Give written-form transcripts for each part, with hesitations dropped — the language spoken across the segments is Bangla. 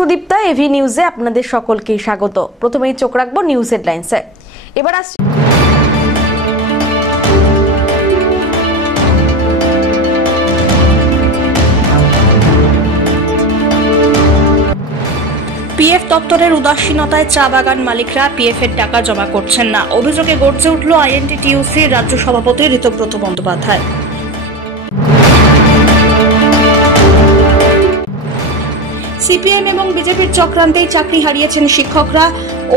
সুদীপ্তা, এভি নিউজে আপনাদের সকলকে স্বাগত। প্রথমেই চোখ রাখবো নিউজ হেডলাইন্সে। এবার আসছে পিএফ দপ্তরের উদাসীনতায় চা বাগান মালিকরা পিএফ এর টাকা জমা করছেন না। অভিযোগে গর্জে উঠল আইএনটিটিইউসির রাজ্য সভাপতি ঋতব্রত বন্দ্যোপাধ্যায়। সিপিএম এবং বিজেপির চক্রান্তেই চাকরি হারিয়েছেন শিক্ষকরা।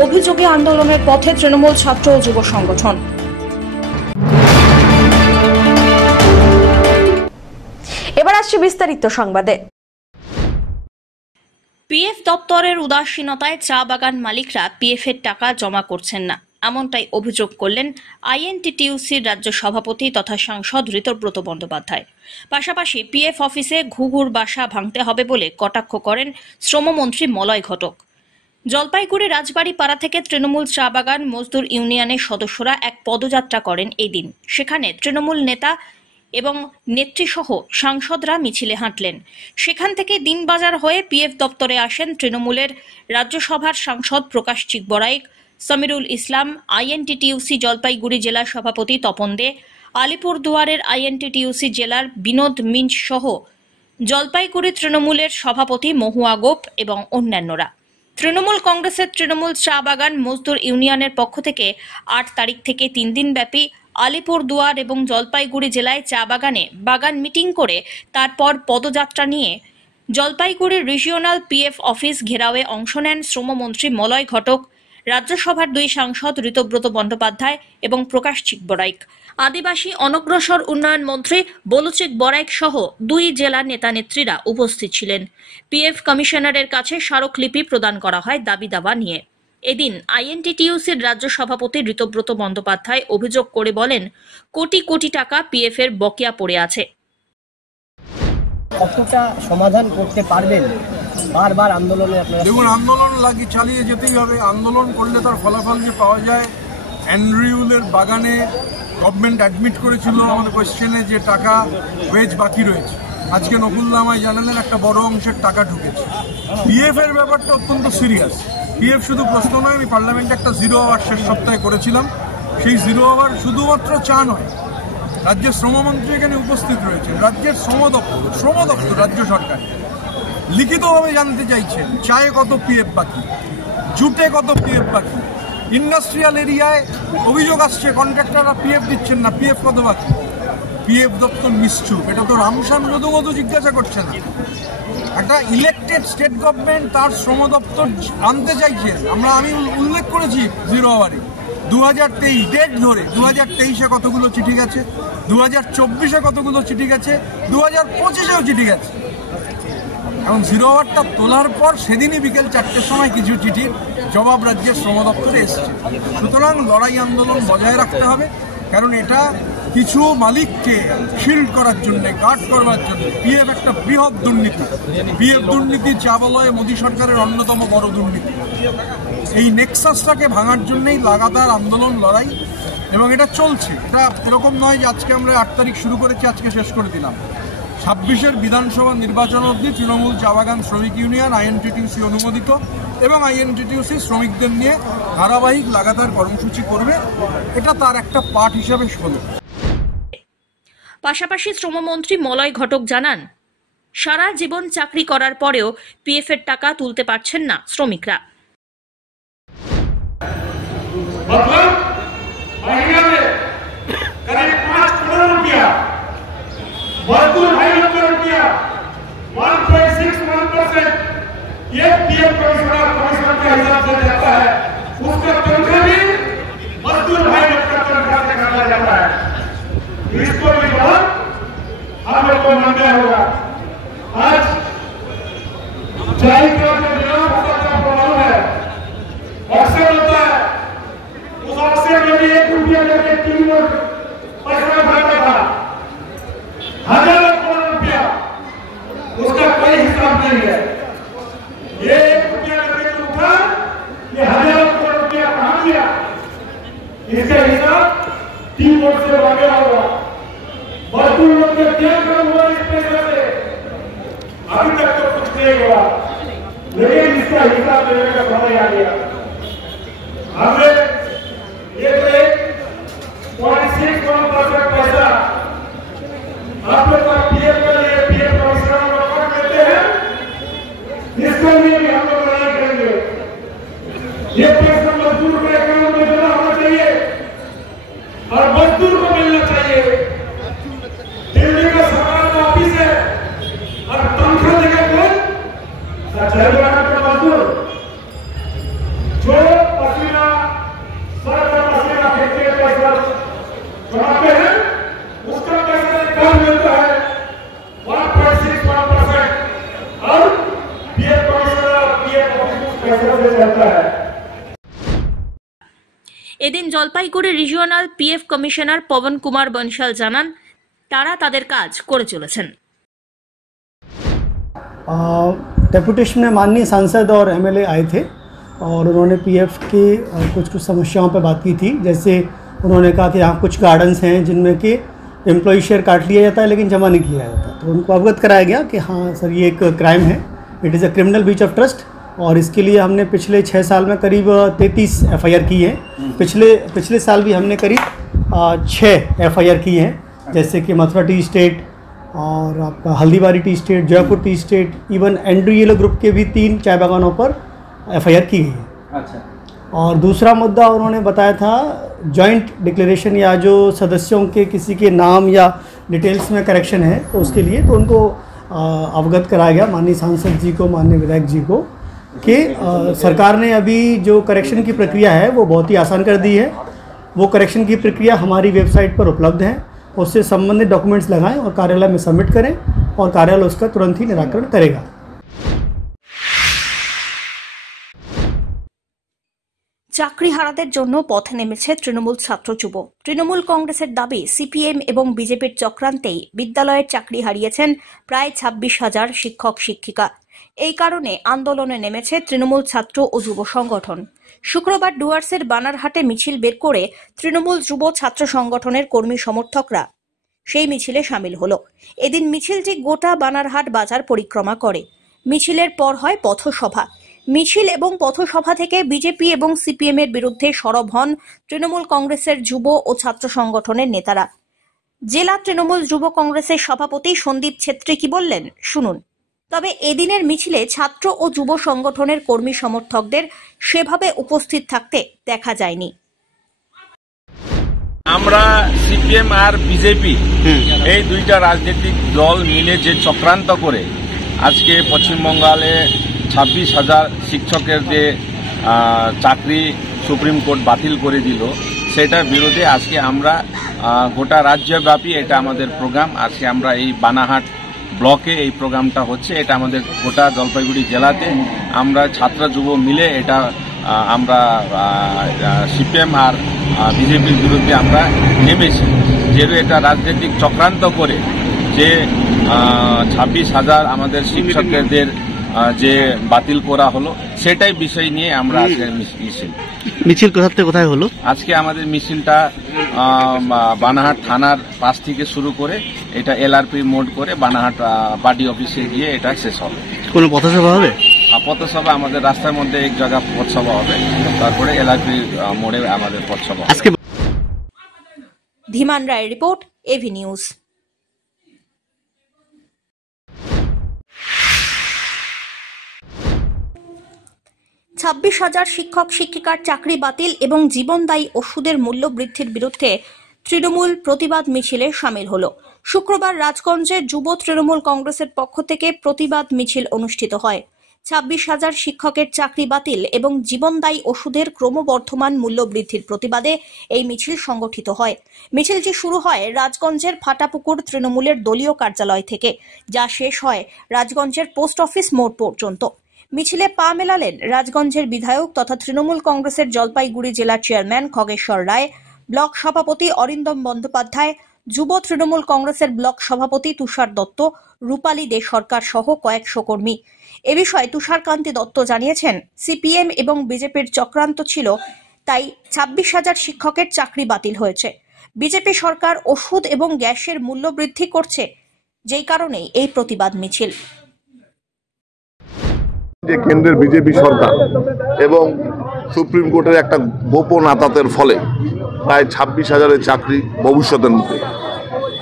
অভিযোগে আন্দোলনের পথে তৃণমূল ছাত্র ও যুব সংগঠন। এবার আসছে বিস্তারিত সংবাদে। পিএফ দপ্তরের উদাসীনতায় চা বাগান মালিকরা পিএফ এর টাকা জমা করছেন না, এমনটাই অভিযোগ করলেন আইএনটিটিইউসির রাজ্য সভাপতি তথা সাংসদ ঋতব্রত বন্দ্যোপাধ্যায়। পাশাপাশি পিএফ অফিসে ঘুঘুর বাসা ভাঙতে হবে বলে কটাক্ষ করেন শ্রমমন্ত্রী মলয় ঘটক। জলপাইগুড়ি রাজবাড়ি পাড়া থেকে তৃণমূল চা বাগান মজদুর ইউনিয়নের সদস্যরা এক পদযাত্রা করেন এই দিন। সেখানে তৃণমূল নেতা এবং নেত্রীসহ সাংসদরা মিছিলে হাঁটলেন। সেখান থেকে দিনবাজার হয়ে পিএফ দপ্তরে আসেন তৃণমূলের রাজ্যসভার সাংসদ প্রকাশ চিকবরাইক, সামিরুল ইসলাম, আইএনটিটিইউসি জলপাইগুড়ি জেলা সভাপতি তপন দে, আলিপুরদুয়ারের আইএনটিটিইউসি জেলার বিনোদ মিঞ্চ সহ জলপাইগুড়ি তৃণমূলের সভাপতি মহুয়া গোপ এবং অন্যান্যরা। তৃণমূল কংগ্রেসের তৃণমূল চা বাগান মজদুর ইউনিয়নের পক্ষ থেকে 8 তারিখ থেকে 3 দিন ব্যাপী আলিপুরদুয়ার এবং জলপাইগুড়ি জেলায় চা বাগানে বাগান মিটিং করে তারপর পদযাত্রা নিয়ে জলপাইগুড়ি রিজিওনাল পিএফ অফিস ঘেরাওয়ে অংশ নেন শ্রমমন্ত্রী মলয় ঘটক, রাজ্যসভার 2 সাংসদ ঋতব্রত বন্দ্যোপাধ্যায় এবং প্রকাশ চিকবরাইক। আদিবাসী অনগ্রসর উন্নয়ন মন্ত্রী বলুচিক বরাইক সহ 2 জেলা নেতা নেত্রীরা উপস্থিত ছিলেন। পিএফ কমিশনারের কাছে স্মারকলিপি প্রদান করা হয় দাবি দাবা নিয়ে। এদিন আইএনটিটিইউসির রাজ্য সভাপতি ঋতব্রত বন্দ্যোপাধ্যায় অভিযোগ করে বলেন, কোটি কোটি টাকা পিএফ এর বকেয়া পড়ে আছে। কতটা সমাধান করতে পারবেন? বারবার আন্দোলনে আপনারা দেখুন, আন্দোলন চালিয়ে যেতেই হবে। আন্দোলন করলে তার ফলাফল যে পাওয়া যায়। অ্যান্ড্রিউলের বাগানে গভর্নমেন্ট অ্যাডমিট করেছিল আমাদের কোয়েশ্চেনে যে টাকা ওয়েজ বাকি রয়েছে। আজকে নকুলদা আমায় জানালেন একটা বড় অংশের টাকা ঢুকেছে। পিএফ এর ব্যাপারটা অত্যন্ত সিরিয়াস। পিএফ শুধু প্রশ্ন নয়, আমি পার্লামেন্টে একটা 0 আওয়ার শেষ সপ্তাহে করেছিলাম। সেই 0 আওয়ার শুধুমাত্র চা নয়, রাজ্যের শ্রমমন্ত্রী এখানে উপস্থিত রয়েছেন, রাজ্যের শ্রম দপ্তর রাজ্য সরকার লিখিতভাবে জানতে চাইছেন চায়ে কত পিএফ বাকি, জুটে কত পিএফ বাকি। ইন্ডাস্ট্রিয়াল এরিয়ায় অভিযোগ আসছে কন্ট্রাক্টররা পিএফ দিচ্ছেন না, পিএফ কত বাকি। পিএফ দপ্তর নিশ্চুপ, এটা তো রামসান যদু জিজ্ঞাসা করছে না। একটা ইলেকটেড স্টেট গভর্নমেন্ট তার শ্রম দপ্তর আনতে চাইছেন। আমি উল্লেখ করেছি 0 আওয়ারে 2023 ডেট ধরে 2023-এ কতগুলো চিঠি গেছে, 2024-এ কতগুলো চিঠি গেছে, 2025-এও চিঠি গেছে। এবং 0 আওয়ারটা তোলার পর সেদিনই বিকেল 4টের সময় কিছু চিঠির জবাব রাজ্যের শ্রম দপ্তরে এসছে। সুতরাং লড়াই আন্দোলন বজায় রাখতে হবে, কারণ এটা কিছু মালিককে শিল্ড করার জন্য, গার্ড করবার জন্য। পিএফ একটা বৃহৎ দুর্নীতি। পিএফ দুর্নীতি চা বলয়ে মোদী সরকারের অন্যতম বড় দুর্নীতি। এই নেক্সাসটাকে ভাঙার জন্যই লাগাতার আন্দোলন, লড়াই, এবং এটা চলছে। এটা এরকম নয় যে আজকে আমরা 8 তারিখ শুরু করেছি, আজকে শেষ করে দিলাম। 26-এর বিধানসভা নির্বাচন অবধি তৃণমূল চা বাগান শ্রমিক ইউনিয়ন আইএনটিটিইউসি অনুমোদিত এবং আইএনটিটিইউসি শ্রমিকদের নিয়ে ধারাবাহিক লাগাতার কর্মসূচি করবে। এটা তার একটা পার্ট হিসাবে হলো। পাশাপাশি শ্রমমন্ত্রী মলয় ঘটক জানান, সারা জীবন চাকরি করার পরেও পিএফ এর টাকা তুলতে পারছেন না শ্রমিকরা। मजदूर भाइयों को रुपया 1.61% ये पीएफ कमिश्नर के हिसाब से जाता है। उसका तनख्वाह भी मजदूर भाइयों का तनख्वाह से काटा जाता है। इसको भी बहुत हम लोग को मानना होगा। आज चाय का जो नियम होता है प्रभाव है, ऑक्सीजन होता है, उस ऑक्सीजन में भी 1 रुपया लेके 3 और पैसा भरता था। हजारों करोड़ रुपया, उसका कोई हिसाब नहीं है। ये 1 रुपया करके उठा, ये हजारों करोड़ रुपया कहां गया, इसका हिसाब 3 वर्ष से मांगा होगा। मजदूर लोग ने क्या काम हुआ इस पैसे से, अभी तक तो कुछ नहीं हुआ। लेकिन इसका हिसाब देने का समय आ गया। हमने ये तो 0.61% पैसा आप लोग का पीएफ के लिए पीएफ कमिश्नर को रख देते हैं, इसके लिए भी हम लोग लड़ाई करेंगे। ये पैसा मजदूर के अकाउंट में जमा होना चाहिए और मजदूर को मिलना चाहिए। दिल्ली का सरकार का ऑफिस है और तनख्वाह देगा कौन? हरियाणा के मजदूर जो पसीना सर पर पसीना फेंकते पैसा कमाते हैं, उसका पैसा कम मिलता है 1.61% और पीएफ कमिश्नर पीएफ ऑफिस पैसा से चलता है। এদিন Jalpaiguri regional PF commissioner Pawan Kumar Bansal জানান তারা তাদের কাজ করে চলেছেন। डेपुटेशन में माननीय सांसद और एमएलए आए थे और उन्होंने पीएफ की कुछ समस्याओं पर बात की थी। जैसे उन्होंने कहा कि यहाँ कुछ गार्डन्स हैं जिनमें कि एम्प्लॉय शेयर काट लिया जाता है लेकिन जमा नहीं किया जाता, तो उनको अवगत कराया गया कि हाँ सर ये एक क्राइम है, it is a criminal breach of trust. और इसके लिए हमने पिछले 6 साल में करीब 33 एफआईआर की हैं। पिछले साल भी हमने करीब 6 एफआईआर की हैं, जैसे कि मथुरा टी स्टेट और आपका Haldibari T state, Jaipur T state, even Andrew yellow group के भी 3 चाय बागानों पर एफआईआर की गई है। अच्छा। और दूसरा मुद्दा उन्होंने बताया था जॉइंट डिक्लेरेशन या जो सदस्यों के किसी के नाम या डिटेल्स में करेक्शन है तो उसके लिए तो उनको अवगत कराया गया माननीय सांसद जी को, माननीय विधायक जी को कि सरकार ने अभी जो करेक्शन की प्रक्रिया है वो बहुत ही आसान कर दी है। वो करेक्शन की प्रक्रिया हमारी वेबसाइट पर उपलब्ध है, उससे संबंधित डॉक्यूमेंट्स लगाएं और कार्यालय में सबमिट करें और कार्यालय उसका तुरंत ही निराकरण करेगा। চাকরিহারাদের জন্য পথে নেমেছে তৃণমূল ছাত্র যুব। তৃণমূল কংগ্রেসের দাবি সিপিএম এবং বিজেপির চক্রান্তেই বিদ্যালয়ের চাকরি হারিয়েছেন প্রায় 26,000 শিক্ষক শিক্ষিকা। এই কারণে আন্দোলনে নেমেছে তৃণমূল ছাত্র ও যুব সংগঠন। শুক্রবার ডুয়ার্সের বানারহাটে মিছিল বের করে তৃণমূল যুব ছাত্র সংগঠনের কর্মী সমর্থকরা সেই মিছিলে সামিল হল। এদিন মিছিলটি গোটা বানারহাট বাজার পরিক্রমা করে। মিছিলের পর হয় পথসভা। মিছিল এবং পথসভা থেকে বিজেপি এবং সিপিএম এর বিরুদ্ধে সরব হন তৃণমূল কংগ্রেসের যুব ও ছাত্র সংগঠনের নেতারা। জেলা তৃণমূল যুব কংগ্রেসের সভাপতি সন্দীপ ছেত্রী কি বললেন শুনুন। তবে এদিনের মিছিলে ছাত্র ও যুব সংগঠনের কর্মী সমর্থকদের সেভাবে উপস্থিত থাকতে দেখা যায়নি। আমরা সিপিএম আর বিজেপি এই দুইটা রাজনৈতিক দল মিলে যে চক্রান্ত করে আজকে পশ্চিমবঙ্গে 26,000 শিক্ষকের যে চাকরি সুপ্রিম কোর্ট বাতিল করে দিল সেটার বিরুদ্ধে আজকে আমরা গোটা রাজ্যব্যাপী এটা আমাদের প্রোগ্রাম। আজকে আমরা এই বানারহাট ব্লকে এই প্রোগ্রামটা হচ্ছে, এটা আমাদের গোটা জলপাইগুড়ি জেলাতে আমরা ছাত্র যুব মিলে এটা আমরা সিপিএম আর বিজেপির বিরুদ্ধে আমরা নেমেছি। যেহেতু এটা রাজনৈতিক চক্রান্ত করে যে 26,000 আমাদের শিক্ষকদের যে বাতিল করা হলো সেটাই বিষয় নিয়ে আমরা আজকে মিছিল কোথা থেকে কোথায় হলো? আজকে আমাদের মিছিলটা বানারহাট থানার পাশ থেকে শুরু করে এটা এলআরপি মোড করে বানারহাট পার্টি অফিসে গিয়ে এটা শেষ হবে। কোনো পথসভা হবে? পথসভা আমাদের রাস্তার মধ্যে এক জায়গা পথসভা হবে, তারপরে এলআরপি মোড়ে আমাদের পথসভা। আজকে ধীমান রায়ের রিপোর্ট, এভি নিউজ। 26,000 শিক্ষক শিক্ষিকার চাকরি বাতিল এবং জীবনদায়ী ওষুধের মূল্য বৃদ্ধির বিরুদ্ধে তৃণমূল প্রতিবাদ মিছিলে সামিল হল। শুক্রবার রাজগঞ্জে যুব তৃণমূল কংগ্রেসের পক্ষ থেকে প্রতিবাদ মিছিল অনুষ্ঠিত হয়। 26,000 শিক্ষকের চাকরি বাতিল এবং জীবনদায়ী ওষুধের ক্রমবর্ধমান মূল্য বৃদ্ধির প্রতিবাদে এই মিছিল সংগঠিত হয়। মিছিলটি শুরু হয় রাজগঞ্জের ফাটাপুকুর তৃণমূলের দলীয় কার্যালয় থেকে, যা শেষ হয় রাজগঞ্জের পোস্ট অফিস মোড় পর্যন্ত। মিছিলে পা মেলালেন রাজগঞ্জের বিধায়ক তথা তৃণমূল কংগ্রেসের জলপাইগুড়ি জেলার চেয়ারম্যান খগেশ্বর রায়, ব্লক সভাপতি অরিন্দম বন্দ্যোপাধ্যায়, যুব তৃণমূল কংগ্রেসের ব্লক সভাপতি তুষার দত্ত, রূপালী দে সরকার সহ কয়েকশো কর্মী। এ বিষয়ে তুষারকান্তি দত্ত জানিয়েছেন, সিপিএম এবং বিজেপির চক্রান্ত ছিল, তাই 26,000 শিক্ষকের চাকরি বাতিল হয়েছে। বিজেপি সরকার ওষুধ এবং গ্যাসের মূল্য বৃদ্ধি করছে, যেই কারণে এই প্রতিবাদ মিছিল। যে কেন্দ্রের বিজেপি সরকার এবং সুপ্রিম কোর্টের একটা গোপন আতাতের ফলে প্রায় 26,000-এর চাকরি ভবিষ্যতের মুখে,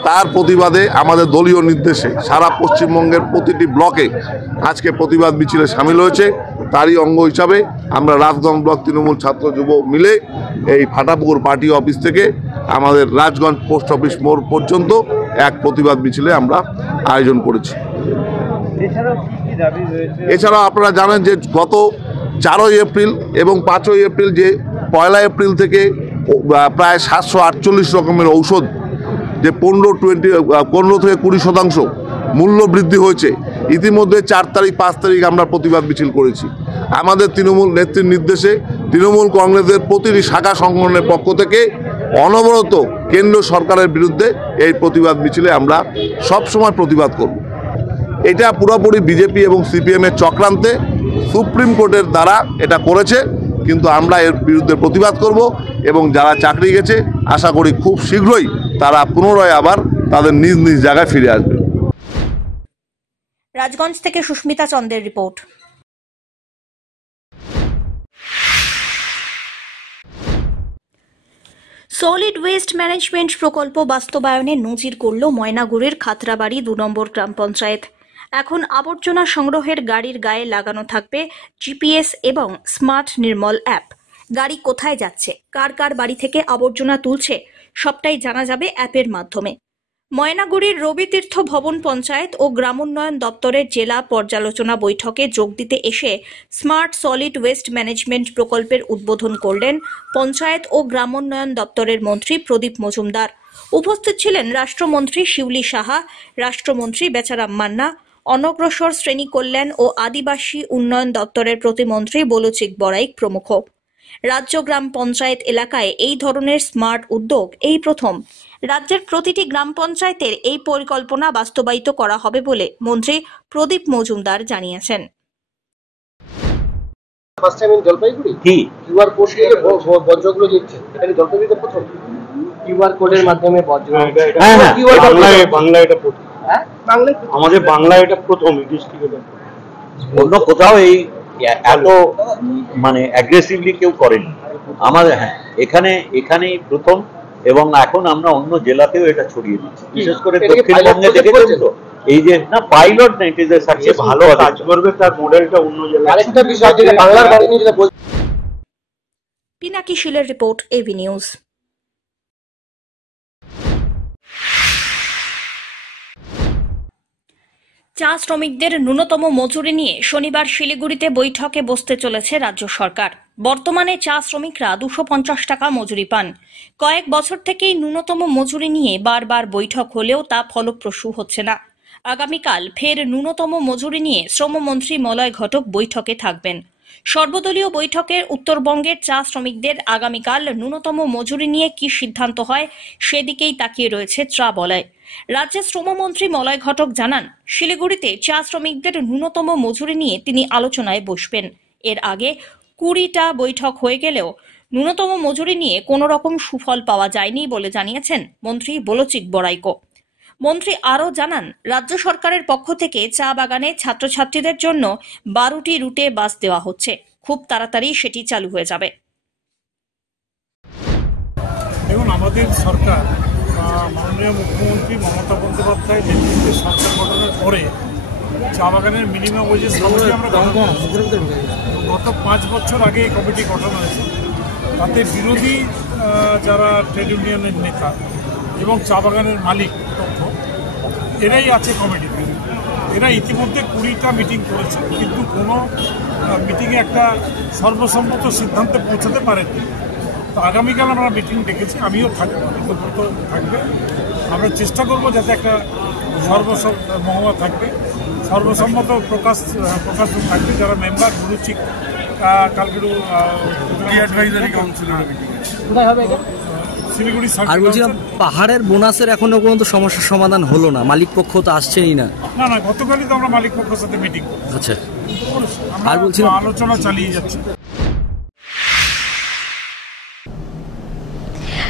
তার প্রতিবাদে আমাদের দলীয় নির্দেশে সারা পশ্চিমবঙ্গের প্রতিটি ব্লকে আজকে প্রতিবাদ মিছিলে সামিল হয়েছে। তারই অঙ্গ হিসাবে আমরা রাজগঞ্জ ব্লক তৃণমূল ছাত্র যুব মিলে এই ফাটাপুকুর পার্টি অফিস থেকে আমাদের রাজগঞ্জ পোস্ট অফিস মোড় পর্যন্ত এক প্রতিবাদ মিছিলে আমরা আয়োজন করেছি। এছাড়াও আপনারা জানেন যে গত 4ই এপ্রিল এবং 5ই এপ্রিল যে 1 এপ্রিল থেকে প্রায় 748 রকমের ঔষধ যে 15 থেকে 20% মূল্য বৃদ্ধি হয়েছে, ইতিমধ্যে 4 তারিখ 5 তারিখ আমরা প্রতিবাদ মিছিল করেছি। আমাদের তৃণমূল নেত্রীর নির্দেশে তৃণমূল কংগ্রেসের প্রতিটি শাখা সংগঠনের পক্ষ থেকে অনবরত কেন্দ্র সরকারের বিরুদ্ধে এই প্রতিবাদ মিছিলে আমরা সবসময় প্রতিবাদ করব। এটা পুরোপুরি বিজেপি এবং সিপিএমের চক্রান্তে সুপ্রিম কোর্টের দ্বারা এটা করেছে, কিন্তু আমরা এর বিরুদ্ধে প্রতিবাদ করব এবং যারা চাকরি গেছে আশা করি খুব শীঘ্রই তারা পুনরায় আবার তাদের নিজ নিজ জায়গায় ফিরে আসবে। রাজগঞ্জ থেকে সুস্মিতা চন্দ্রের রিপোর্ট। সলিড ওয়েস্ট ম্যানেজমেন্ট প্রকল্প বাস্তবায়নে নজির করল ময়নাগুড়ির খাতড়াবাড়ি 2 নম্বর গ্রাম পঞ্চায়েত। এখন আবর্জনা সংগ্রহের গাড়ির গায়ে লাগানো থাকবে জিপিএস এবং স্মার্ট নির্মল অ্যাপ। গাড়ি কোথায় যাচ্ছে, কার কার বাড়ি থেকে আবর্জনা তুলছে, সবটাই জানা যাবে অ্যাপের মাধ্যমে। ময়নাগুড়ির রবিতীর্থ ভবন পঞ্চায়েত ও গ্রামোন্নয়ন দপ্তরের জেলা পর্যালোচনা বৈঠকে যোগ দিতে এসে স্মার্ট সলিড ওয়েস্ট ম্যানেজমেন্ট প্রকল্পের উদ্বোধন করলেন পঞ্চায়েত ও গ্রামোন্নয়ন দপ্তরের মন্ত্রী প্রদীপ মজুমদার। উপস্থিত ছিলেন রাষ্ট্রমন্ত্রী শিউলি সাহা, রাষ্ট্রমন্ত্রী বেচারাম মান্না, অনগ্রসর শ্রেণী কল্যাণ ও আদিবাসী উন্নয়ন দপ্তরের প্রতিমন্ত্রী বলচিক বড়াইক প্রমুখ। রাজ্য গ্রাম পঞ্চায়েত এলাকায় এই ধরনের স্মার্ট উদ্যোগ এই প্রথম। রাজ্যের প্রতিটি গ্রাম পঞ্চায়েতের এই পরিকল্পনা বাস্তবায়িত করা হবে বলে মন্ত্রী প্রদীপ মজুমদার জানিয়েছেন। জলপাইগুড়ি কিউআর কোড থেকে বর্জ্যগুলো দিচ্ছে, এটা কি জলপাইগুড়িতে প্রথম কিউআর কোডের মাধ্যমে বর্জ্য? বাংলা এটা প্রথম, আমাদের বাংলা এটা প্রথম ডিস্ট্রিক্টে। অন্য কোথাও এই এত মানে অ্যাগ্রেসিভলি কেউ করেনি আমাদের। হ্যাঁ, এখানেই প্রথম এবং এখন আমরা অন্য জেলাতেও এটা ছড়িয়ে দিচ্ছি, বিশেষ করে দক্ষিণবঙ্গে দেখেছেন তো এই যে না পাইলট না, এটা সবচেয়ে ভালো কাজ করবে, তার মডেলটা অন্য জেলায়। আরেকটা বিষয় যেটা বাংলার বাড়ি নিয়ে যেটা বলছি, পিনাকি শিলের রিপোর্ট, এভি নিউজ। চা শ্রমিকদের ন্যূনতম মজুরি নিয়ে শনিবার শিলিগুড়িতে বৈঠকে বসতে চলেছে রাজ্য সরকার। বর্তমানে চা শ্রমিকরা 250 টাকা মজুরি পান। কয়েক বছর থেকেই ন্যূনতম মজুরি নিয়ে বারবার বৈঠক হলেও তা ফলপ্রসূ হচ্ছে না। আগামীকাল ফের ন্যূনতম মজুরি নিয়ে শ্রমমন্ত্রী মলয় ঘটক বৈঠকে থাকবেন। সর্বদলীয় বৈঠকের উত্তরবঙ্গের চা শ্রমিকদের আগামীকাল ন্যূনতম মজুরি নিয়ে কি সিদ্ধান্ত হয় সেদিকেই তাকিয়ে রয়েছে চা বলয়। রাজ্যের শ্রমমন্ত্রী মলয় ঘটক জানান, শিলিগুড়িতে চা শ্রমিকদের ন্যূনতম মজুরি নিয়ে তিনি আলোচনায় বসবেন। এর আগে 20টা বৈঠক হয়ে গেলেও ন্যূনতম মজুরি নিয়ে কোনো রকম সুফল পাওয়া যায়নি বলে জানিয়েছেন মন্ত্রী বলচিক বড়াইক। মন্ত্রী আরও জানান, রাজ্য সরকারের পক্ষ থেকে চা বাগানে ছাত্রছাত্রীদের জন্য 12টি রুটে বাস দেওয়া হচ্ছে। খুব তাড়াতাড়ি সেটি চালু হয়ে যাবে। দেখুন, আমাদের সরকার মাননীয় মুখ্যমন্ত্রী মমতা বন্দ্যোপাধ্যায় নেতৃত্বে সরকার গঠনের পরে চা বাগানের মিনিমাম ওয়েজেস কমিটি আমরা গত 5 বছর আগে এই কমিটি গঠন হয়েছে। তাতে বিরোধী যারা ট্রেড ইউনিয়নের নেতা এবং চা বাগানের মালিক পক্ষ এরাই আছে কমিটিতে। এরা ইতিমধ্যে 20টা মিটিং করেছে, কিন্তু কোনো মিটিংয়ে একটা সর্বসম্মত সিদ্ধান্তে পৌঁছাতে পারেনি। তো আগামীকাল আমরা মিটিং ডেকেছি, আমিও থাকবো, সুব্রত থাকবে। আমরা চেষ্টা করবো যাতে একটা মহড়া থাকবে, সর্বসম্মত প্রকাশ থাকবে। যারা মেম্বার বলুচিক কালকে অ্যাডভাইজারি কাউন্সিলের মিটিং কোথায় হবে এটা? শিলিগুড়ি। আর বলছিলাম, পাহাড়ের বোনাসের এখনো পর্যন্ত সমস্যার সমাধান হলো না, মালিক পক্ষ তো আসছেই না। না, গতকালই তো আমরা মালিক পক্ষের সাথে মিটিং করছি। আচ্ছা, আর বলছিলাম আলোচনা চালিয়ে যাচ্ছে।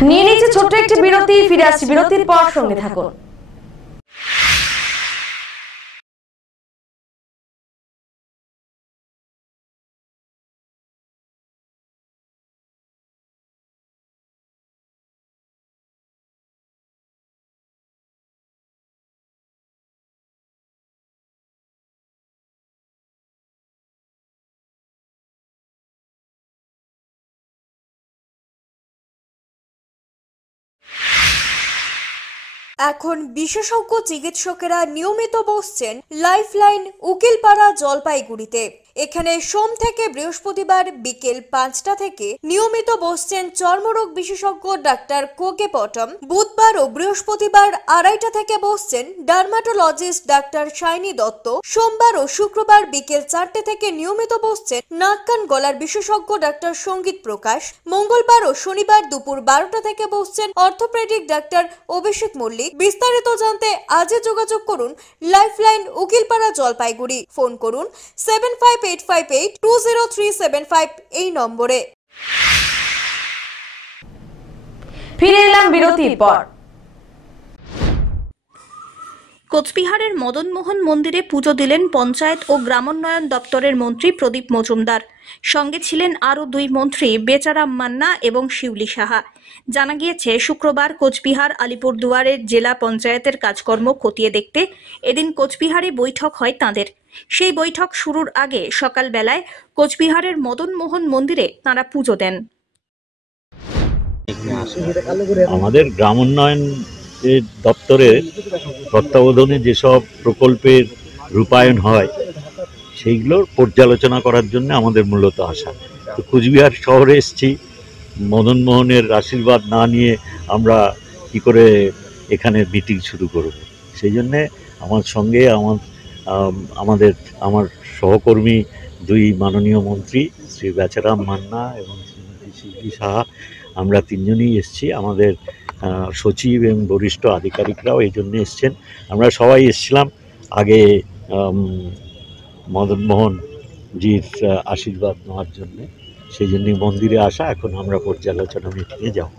নিয়ে নিচ্ছে ছোট্ট একটি বিরতি, ফিরে আসছি বিরতির পর, সঙ্গে থাকুন। এখন বিশেষজ্ঞ চিকিৎসকেরা নিয়মিত বসছেন লাইফলাইন উকিলপাড়া জলপাইগুড়িতে। এখানে সোম থেকে বৃহস্পতিবার বিকেল 5টা থেকে নিয়মিত বসছেন চর্মরোগ বিশেষজ্ঞ ডাক্তার কোকে পটম। বুধবার ও বৃহস্পতিবার 2:30টা থেকে বসছেন ডার্মাটোলজিস্ট ডাক্তার শাইনি দত্ত। সোমবার ও শুক্রবার বিকেল 4টে থেকে নিয়মিত বসছেন নাক কান গলার বিশেষজ্ঞ ডাক্তার সঙ্গীত প্রকাশ। মঙ্গলবার ও শনিবার দুপুর 12টা থেকে বসছেন অর্থোপেডিক ডাক্তার অভিষেক মল্লিক। বিস্তারিত জানতে আজই যোগাযোগ করুন লাইফলাইন উকিলপাড়া জলপাইগুড়ি। ফোন করুন 7585820375 এই নম্বরে। ফিরে এলাম বিরতির পর। কোচবিহারের মদনমোহন মন্দিরে পুজো দিলেন পঞ্চায়েত ও গ্রামোন্নয়ন দপ্তরের মন্ত্রী প্রদীপ মজুমদার। সঙ্গে ছিলেন আরও 2 মন্ত্রী বেচারাম মান্না এবং শিউলি সাহা। জানা গিয়েছে, শুক্রবার কোচবিহার আলিপুরদুয়ারের জেলা পঞ্চায়েতের কাজকর্ম খতিয়ে দেখতে এদিন কোচবিহারে বৈঠক হয় তাঁদের। সেই বৈঠক শুরুর আগে সকালবেলায় কোচবিহারের মদনমোহন মন্দিরে তাঁরা পুজো দেন। আমাদের গ্রামোন্নয়ন দপ্তরের তত্ত্বাবধানে যেসব প্রকল্পের রূপায়ণ হয় সেইগুলোর পর্যালোচনা করার জন্য আমাদের মূলত আসা। তো কোচবিহার শহরে এসেছি, মদনমোহনের আশীর্বাদ না নিয়ে আমরা কি করে এখানে মিটিং শুরু করব। সেই জন্যে আমার সঙ্গে আমার সহকর্মী 2 মাননীয় মন্ত্রী শ্রী বেচারাম মান্না এবং শ্রীমতী শিবলি সাহা, আমরা 3 জনই এসেছি। আমাদের সচিব এবং বরিষ্ঠ আধিকারিকরাও এই জন্য এসছেন। আমরা সবাই এসেছিলাম আগে মদনমোহনজির আশীর্বাদ নেওয়ার জন্য। সেই জন্যই মন্দিরে আসা। এখন আমরা পর্যালোচনা মিটিংয়ে যাব।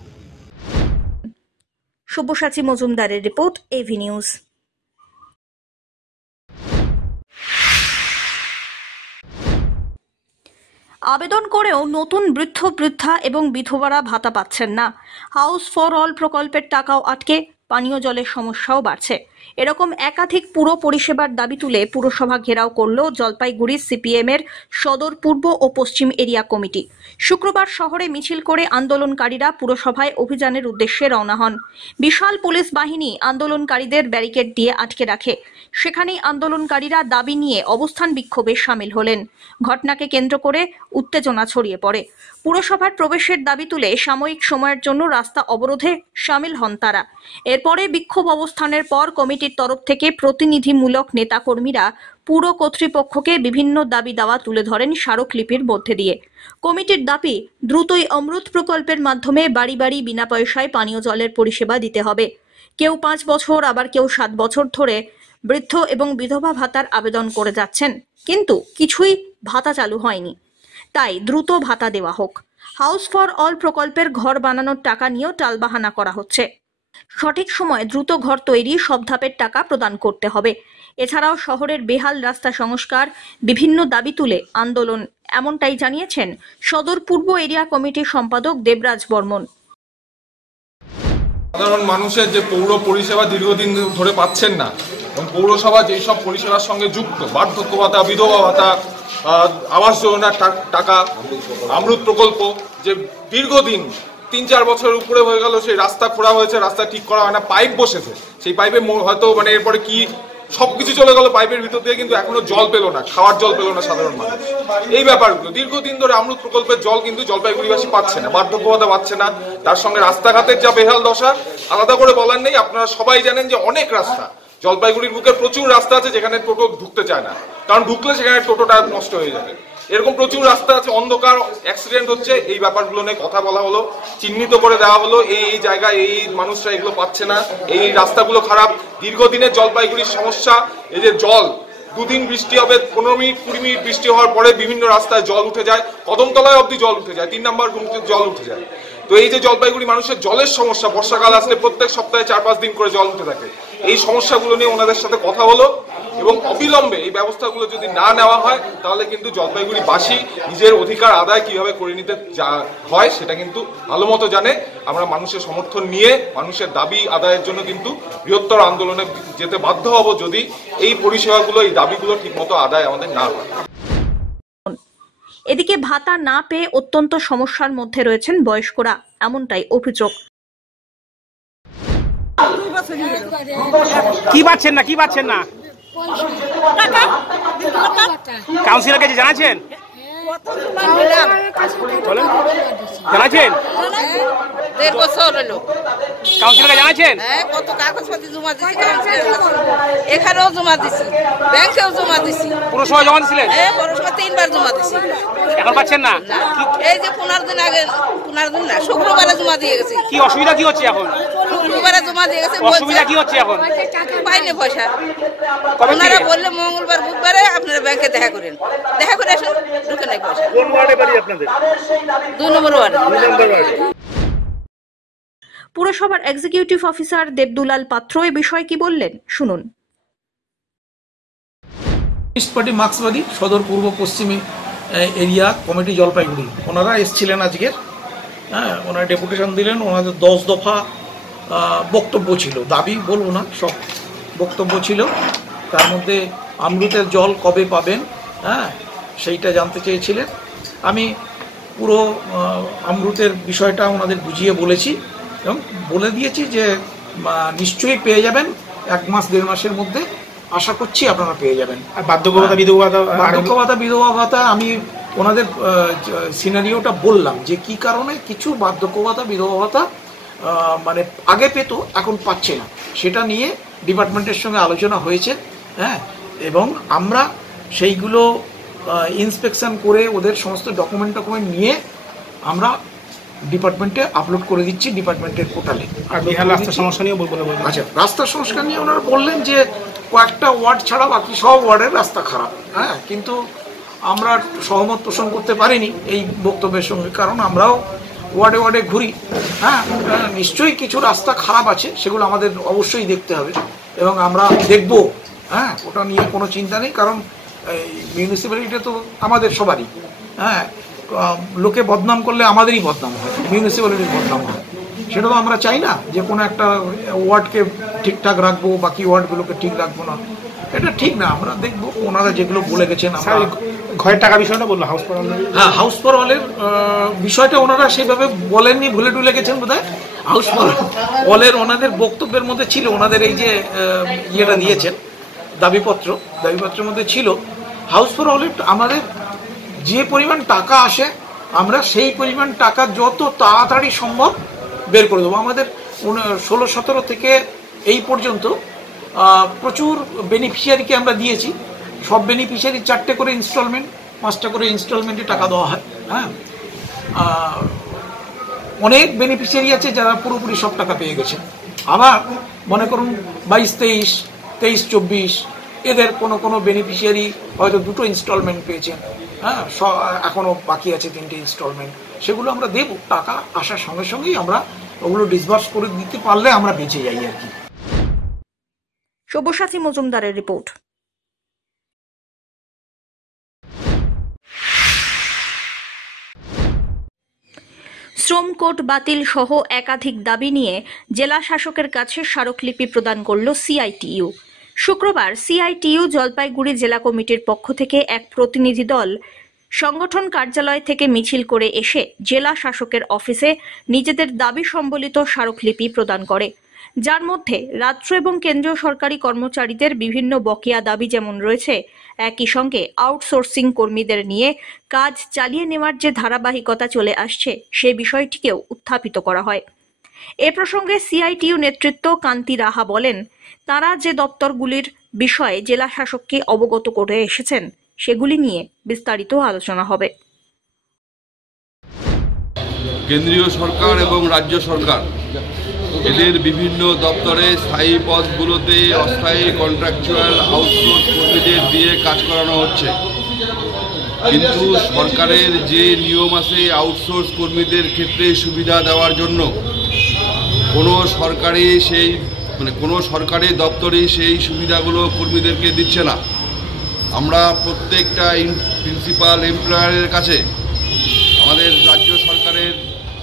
সব্যসাচী মজুমদারের রিপোর্ট, এভি নিউজ। আবেদন করেও নতুন বৃদ্ধ বৃদ্ধা এবং বিধবারা ভাতা পাচ্ছেন না। হাউস ফর অল প্রকল্পের টাকাও আটকে, পানীয় জলের সমস্যাও বাড়ছে। এরকম একাধিক পুর পরিষেবার দাবি তুলে পুরসভা ঘেরাও করল জলপাইগুড়ি সিপিএম-এর সদর পূর্ব ও পশ্চিম এরিয়া কমিটি। শুক্রবার শহরে মিছিল করে আন্দোলনকারীরা পুরসভায় অভিযানের উদ্দেশ্যে রওনা হন। বিশাল পুলিশ বাহিনী আন্দোলনকারীদের ব্যারিকেড দিয়ে আটকে রাখে। সেখানেই আন্দোলনকারীরা দাবি নিয়ে অবস্থান বিক্ষোভে সামিল হলেন। ঘটনাকে কেন্দ্র করে উত্তেজনা ছড়িয়ে পড়ে। পুরসভার প্রবেশের দাবি তুলে সাময়িক সময়ের জন্য রাস্তা অবরোধে সামিল হন তারা। এরপরে বিক্ষোভ অবস্থানের পর কমিটির তরফ থেকে প্রতিনিধিমূলক নেতাকর্মীরা পুর কর্তৃপক্ষকে বিভিন্ন দাবি দাওয়া তুলে ধরেন স্মারকলিপির মধ্যে দিয়ে। কমিটির দাবি, দ্রুতই অমৃত প্রকল্পের মাধ্যমে বাড়ি বাড়ি বিনা পয়সায় পানীয় জলের পরিষেবা দিতে হবে। কেউ 5 বছর, আবার কেউ 7 বছর ধরে বৃদ্ধ এবং বিধবা ভাতার আবেদন করে যাচ্ছেন, কিন্তু কিছুই ভাতা চালু হয়নি। তাই দ্রুত ভাতা দেওয়া হোক। হাউস ফর অল প্রকল্পের ঘর বানানোর টাকা নিয়েও টালবাহানা করা হচ্ছে। সঠিক সময়ে দ্রুত ঘর তৈরি, সব ধাপের টাকা প্রদান করতে হবে। এছাড়াও শহরের বেহাল রাস্তা সংস্কার, বিভিন্ন দাবি তুলে আন্দোলন, এমনটাই জানিয়েছেন সদর পূর্ব এরিয়া কমিটির সম্পাদক দেবরাজ বর্মন। সাধারণ মানুষের যে পৌর পরিষেবা দীর্ঘদিন ধরে পাচ্ছেন না, এবং পৌরসভা যেসব পরিষেবার সঙ্গে যুক্ত, বার্ধক্য ভাতা, বিধবা ভাতা, আবাস যোজনার টাকা, অমৃত প্রকল্প, যে দীর্ঘদিন 3-4 বছরের উপরে হয়ে গেল সেই রাস্তা খোঁড়া হয়েছে, রাস্তা ঠিক করা হয় না, পাইপ বসেছে, সেই পাইপে হয়তো এরপরে কি সবকিছু চলে গেল পাইপের ভিতর দিয়ে, কিন্তু এখনো জল পেল না, খাওয়ার জল পেল না সাধারণ মানুষ। এই ব্যাপারগুলো দীর্ঘদিন ধরে অমৃত প্রকল্পের জল কিন্তু জলপাইগুড়িবাসী পাচ্ছে না, বার্ধক্য ভাতা পাচ্ছে না। তার সঙ্গে রাস্তাঘাটের যা বেহাল দশা, আলাদা করে বলার নেই। আপনারা সবাই জানেন যে অনেক রাস্তা, জলপাইগুড়ির বুকে প্রচুর রাস্তা আছে যেখানে টোটো ঢুকতে চায় না, কারণ ঢুকলে সেখানে টোটোটা নষ্ট হয়ে যাবে। এরকম প্রচুর রাস্তা আছে, অন্ধকার, অ্যাক্সিডেন্ট হচ্ছে। এই ব্যাপারগুলো নিয়ে কথা বলা হলো, চিহ্নিত করে দেওয়া হলো এই জায়গায় এই মানুষরা এগুলো পাচ্ছে না, এই রাস্তাগুলো খারাপ। দীর্ঘদিনের জলপাইগুড়ির সমস্যা, এই যে জল 2 দিন বৃষ্টি হবে, 15 মিনিট 20 মিনিট বৃষ্টি হওয়ার পরে বিভিন্ন রাস্তায় জল উঠে যায়, কদমতলায় অবধি জল উঠে যায়, 3 নম্বর গুমটিতে জল উঠে যায়। তো এই যে জলপাইগুড়ি মানুষের জলের সমস্যা, বর্ষাকাল আসলে প্রত্যেক সপ্তাহে 4-5 দিন করে জল উঠে থাকে। এই সমস্যাগুলো নিয়ে ওনাদের সাথে কথা হলো, এবং অবিলম্বে এই ব্যবস্থাগুলো যদি না নেওয়া হয় তাহলে কিন্তু জলপাইগুড়িবাসী নিজের অধিকার আদায় কিভাবে করে নিতে হয় সেটা কিন্তু ভালো মতো জানে। আমরা মানুষের সমর্থন নিয়ে মানুষের দাবি আদায়ের জন্য কিন্তু বৃহত্তর আন্দোলনে যেতে বাধ্য হব যদি এই পরিষেবাগুলো, এই দাবিগুলো ঠিকমতো আদায় আমাদের না হয়। এদিকে ভাতা না পেয়ে অত্যন্ত সমস্যার মধ্যে রয়েছেন বয়স্করা, এমনটাই অভিযোগ। কি পাচ্ছেন না কাউন্সিলরকে জানাচ্ছেন জানাচ্ছেন 1.5 বছর হলো কাউন্সিলরকে জানাচ্ছেন কত কাগজপত্র জমা দিছি এখানেও জমা দিছি ব্যাংকেও জমা দিছি পুরসভায় জমা দিছিলেন পৌরসভা 3 বার জমা দিছি এখন পাচ্ছেন না এই যে 15 দিন আগে 15 দিন না শুক্রবারে জমা দিয়ে গেছি কি অসুবিধা কি হচ্ছে এখন শুক্রবারে জমা দিয়ে গেছে অসুবিধা কি হচ্ছে এখন পাইনি পয়সা ওনারা বললে মঙ্গলবার বুধবারে আপনারা ব্যাংকে দেখা করে আসুন ঢুকে নাই পয়সা কোন ওয়ার্ডে বাড়ি আপনাদের 2 নম্বর ওয়ার্ড পুরসভার এক্সিকিউটিভ অফিসার দেবদুলাল পাত্র এ বিষয়ে কি বললেন শুনুন। পার্টি মার্ক্সবাদী সদর পূর্ব পশ্চিমে এরিয়া কমিটি জলপাইগুড়ি ওনারা এসেছিলেন আজকে, হ্যাঁ, ওনারা ডেপুটেশন দিলেন। ওনাদের 10 দফা বক্তব্য ছিল, দাবি বলবো না, সব বক্তব্য ছিল। তার মধ্যে অমৃতের জল কবে পাবেন, হ্যাঁ, সেইটা জানতে চেয়েছিলেন। আমি পুরো অমৃতের বিষয়টা ওনাদের বুঝিয়ে বলেছি এবং বলে দিয়েছি যে নিশ্চয়ই পেয়ে যাবেন, 1 মাস 1.5 মাসের মধ্যে আশা করছি আপনারা পেয়ে যাবেন। আর বার্ধক্য ভাতা বিধবা ভাতা আমি ওনাদের সিনারিওটা বললাম যে কি কারণে কিছু বার্ধক্য ভাতা বিধবা ভাতা মানে আগে পেত এখন পাচ্ছে না, সেটা নিয়ে ডিপার্টমেন্টের সঙ্গে আলোচনা হয়েছে, হ্যাঁ, এবং আমরা সেইগুলো ইন্সপেকশন করে ওদের সমস্ত ডকুমেন্ট নিয়ে আমরা ডিপার্টমেন্টে আপলোড করে দিচ্ছি ডিপার্টমেন্টের পোর্টালে। আর বিহার রাস্তার সমস্যা নিয়ে বলবো। আচ্ছা, রাস্তার সংস্কার নিয়ে ওনারা বললেন যে কয়েকটা ওয়ার্ড ছাড়া বাকি সব ওয়ার্ডের রাস্তা খারাপ, হ্যাঁ, কিন্তু আমরা সহমত পোষণ করতে পারিনি এই বক্তব্যের সঙ্গে, কারণ আমরাও ওয়ার্ডে ওয়ার্ডে ঘুরি, হ্যাঁ, নিশ্চয়ই কিছু রাস্তা খারাপ আছে, সেগুলো আমাদের অবশ্যই দেখতে হবে এবং আমরা দেখব, হ্যাঁ, ওটা নিয়ে কোনো চিন্তা নেই। কারণ এই মিউনিসিপ্যালিটি তো আমাদের সবারই, হ্যাঁ, লোকে বদনাম করলে আমাদেরই বদনাম হয়, মিউনিসিপ্যালিটির বদনাম হয়, সেটা তো আমরা চাই না যে কোনো একটা ওয়ার্ডকে ঠিকঠাক রাখবো বাকি ওয়ার্ডগুলোকে ঠিক রাখবো না, এটা ঠিক না। আমরা দেখবো ওনারা যেগুলো বলে গেছেন। ঘরের টাকা বিষয়টা বললো হাউস ফর অল, হ্যাঁ, হাউস ফর অলের বিষয়টা ওনারা সেভাবে বলেননি, ভুলে টুলে গেছেন বোধহয়। হাউস ফর অলের ওনাদের বক্তব্যের মধ্যে ছিল, ওনাদের এই যে ইয়েটা দিয়েছেন দাবিপত্রের মধ্যে ছিল হাউস ফর অলের আমাদের যে পরিমাণ টাকা আসে আমরা সেই পরিমাণ টাকা যত তাড়াতাড়ি সম্ভব বের করে দেবো। আমাদের 16-17 থেকে এই পর্যন্ত প্রচুর বেনিফিশিয়ারিকে আমরা দিয়েছি, সব বেনিফিশিয়ারি 4টে করে ইনস্টলমেন্ট, 5টা করে ইনস্টলমেন্টে টাকা দেওয়া হয়, হ্যাঁ, অনেক বেনিফিশিয়ারি আছে যারা পুরোপুরি সব টাকা পেয়ে গেছে। আবার মনে করুন 22-23, 23-24 এদের কোনো বেনিফিশিয়ারি হয়তো 2টো ইনস্টলমেন্ট পেয়েছেন, হ্যাঁ, এখনো বাকি আছে 3টে ইনস্টলমেন্ট, সেগুলো আমরা দেব। টাকা আসার সঙ্গে সঙ্গেই আমরা ওগুলো ডিসবার্স করে দিতে পারলে আমরা বেঁচে যাই আর কি। সব্যসাচী মজুমদারের রিপোর্ট। শ্রম কোড বাতিল সহ একাধিক দাবি নিয়ে জেলা শাসকের কাছে স্মারকলিপি প্রদান করল সিআইটিইউ। শুক্রবার সিআইটিইউ জলপাইগুড়ি জেলা কমিটির পক্ষ থেকে এক প্রতিনিধি দল সংগঠন কার্যালয় থেকে মিছিল করে এসে জেলা শাসকের অফিসে নিজেদের দাবি সম্বলিত স্মারকলিপি প্রদান করে, যার মধ্যে রাজ্য এবং কেন্দ্রীয় সরকারি কর্মচারীদের বিভিন্ন বকেয়া দাবি যেমন রয়েছে, একই সঙ্গে আউটসোর্সিং কর্মীদের নিয়ে কাজ চালিয়ে নেওয়ার যে ধারাবাহিকতা চলে আসছে সে বিষয়টিকেও উত্থাপিত করা হয়। এ প্রসঙ্গে সিআইটিইউ নেতৃত্ব কান্তি রাহা বলেন, তারা যে দপ্তরগুলির বিষয়ে জেলা শাসককে অবগত করে এসেছেন সেগুলি নিয়ে বিস্তারিত আলোচনা হবে। কেন্দ্রীয় সরকার এবং রাজ্য সরকার এদের বিভিন্ন দপ্তরে স্থায়ী পদগুলোতে অস্থায়ী কন্ট্রাকচুয়াল আউটসোর্স কর্মীদের দিয়ে কাজ করানো হচ্ছে, কিন্তু সরকারের যে নিয়ম আছে আউটসোর্স কর্মীদের ক্ষেত্রে সুবিধা দেওয়ার জন্য কোনো সরকারি দপ্তরই সেই সুবিধাগুলো কর্মীদেরকে দিচ্ছে না। আমরা প্রত্যেকটা প্রিন্সিপাল এমপ্লয়ারের কাছে আমাদের রাজ্য সরকারের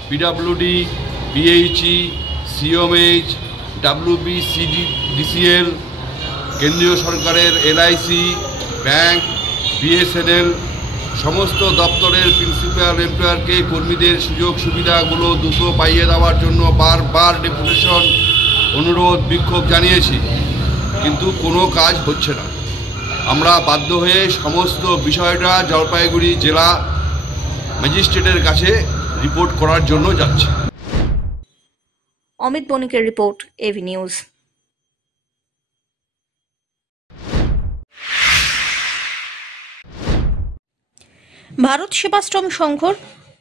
পিডব্লিউডি, বিএইচই, সিওমএইচ, WBCDCL, কেন্দ্রীয় সরকারের LIC, ব্যাংক, BSNL সমস্ত দপ্তরের প্রিন্সিপাল এমপ্লয়ারকে কর্মীদের সুযোগ সুবিধাগুলো দ্রুত পাইয়ে দেওয়ার জন্য বারবার ডেপুটেশন অনুরোধ বিক্ষোভ জানিয়েছি, কিন্তু কোনো কাজ হচ্ছে না। আমরা বাধ্য হয়ে সমস্ত বিষয়টা জলপাইগুড়ি জেলা ম্যাজিস্ট্রেটের কাছে রিপোর্ট করার জন্য যাচ্ছি। অমিত বণিকের report, AV News. Bharat Sevashram সংঘর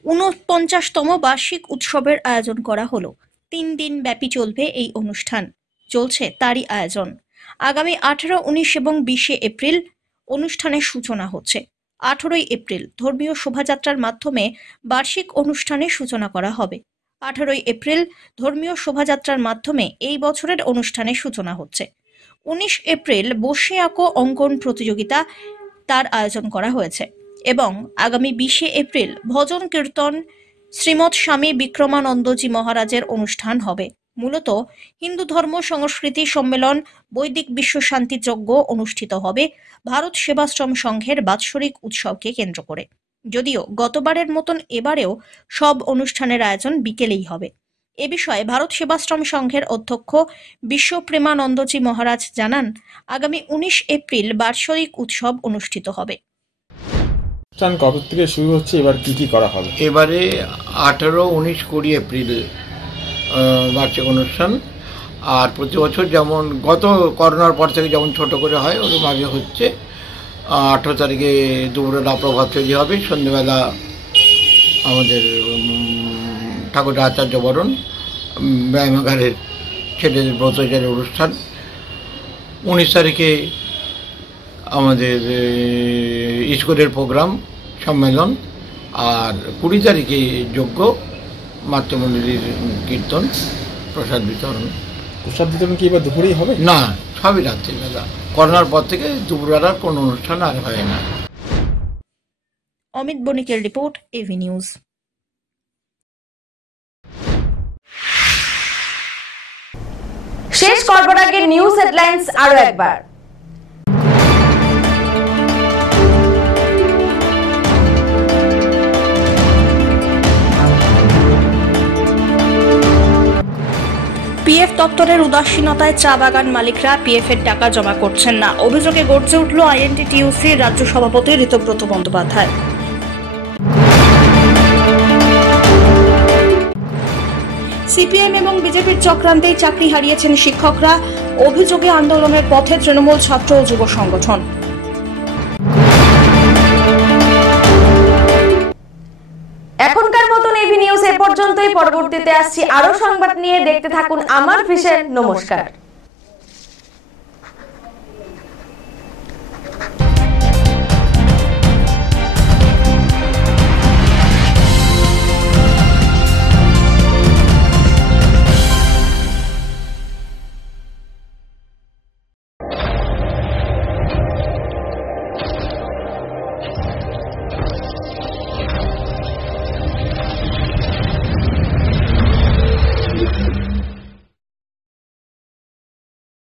৪৯তম বার্ষিক উৎসবের আয়োজন করা হলো। ৩ দিন ব্যাপী চলবে এই অনুষ্ঠান, চলছে তারই আয়োজন। আগামী ১৮, ১৯ এবং ২০ এপ্রিল অনুষ্ঠানের সূচনা হচ্ছে। ১৮ই এপ্রিল ধর্মীয় শোভাযাত্রার মাধ্যমে বার্ষিক অনুষ্ঠানের সূচনা করা হবে। ১৮ই এপ্রিল ধর্মীয় শোভাযাত্রার মাধ্যমে এই বছরের অনুষ্ঠানের সূচনা হচ্ছে। ১৯ এপ্রিল বসে আঁকো অঙ্কন প্রতিযোগিতা তার আয়োজন করা হয়েছে এবং আগামী ২০ এপ্রিল ভজন কীর্তন শ্রীমৎ স্বামী বিক্রমানন্দজি মহারাজের অনুষ্ঠান হবে। মূলত হিন্দু ধর্ম সংস্কৃতি সম্মেলন বৈদিক বিশ্ব শান্তি যজ্ঞ অনুষ্ঠিত হবে ভারত সেবাশ্রম সংঘের বাৎসরিক উৎসবকে কেন্দ্র করে। যদিও গতবারের মতন এবারেও সব অনুষ্ঠানের আয়োজন বিকেলেই হবে। এ বিষয়ে ভারত সেবাশ্রম সংঘের অধ্যক্ষ বিশ্বপ্রেমানন্দজি মহারাজ জানান, আগামী ১৯ এপ্রিল বাৎসরিক উৎসব অনুষ্ঠিত হবে। অনুষ্ঠান কবে থেকে শুরু হচ্ছে, এবার কি কি করা হবে? এবারে ১৮, ১৯, ২০ এপ্রিল বার্ষিক অনুষ্ঠান। আর প্রতি বছর যেমন গত করোনার পর থেকে যেমন ছোট করে হয় ওরকম আগে হচ্ছে। ১৮ তারিখে দুপুরবেলা প্রভাত ফেরি হবে, সন্ধ্যেবেলা আমাদের ঠাকুর আচার্য বরণ, ব্যায়ামাগারের ছেলেদের ব্রতচারের অনুষ্ঠান। ১৯ তারিখে আমাদের স্কুলের প্রোগ্রাম সম্মেলন, আর ২০ তারিখে যজ্ঞ, মাতৃমণ্ডলীর কীর্তন, প্রসাদ বিতরণ। প্রসাদ বিতরণ কি এবার দুপুরেই হবে? না, সবই রাত্রিবেলা। করোনার পর থেকে দুপুরবেলার কোনো অনুষ্ঠান আর হয় না। অমিত বণিকের রিপোর্ট, এভি নিউজ। শেষ করবার আগে নিউজ হেডলাইন্স আরো একবার। পিএফ দপ্তরের উদাসীনতায় চা বাগান মালিকরা পিএফ এর টাকা জমা করছেন না। অভিযোগে গর্জে উঠল আইএনটিটিইউসির রাজ্য সভাপতি ঋতব্রত বন্দ্যোপাধ্যায়। সিপিএম এবং বিজেপির চক্রান্তেই চাকরি হারিয়েছেন শিক্ষকরা, অভিযোগে আন্দোলনের পথে তৃণমূল ছাত্র ও যুব সংগঠন। এখনকার মতন এভি নিউজ এ পর্যন্তই। পরবর্তীতে আসছি আরো সংবাদ নিয়ে, দেখতে থাকুন আমার ভিশন। নমস্কার।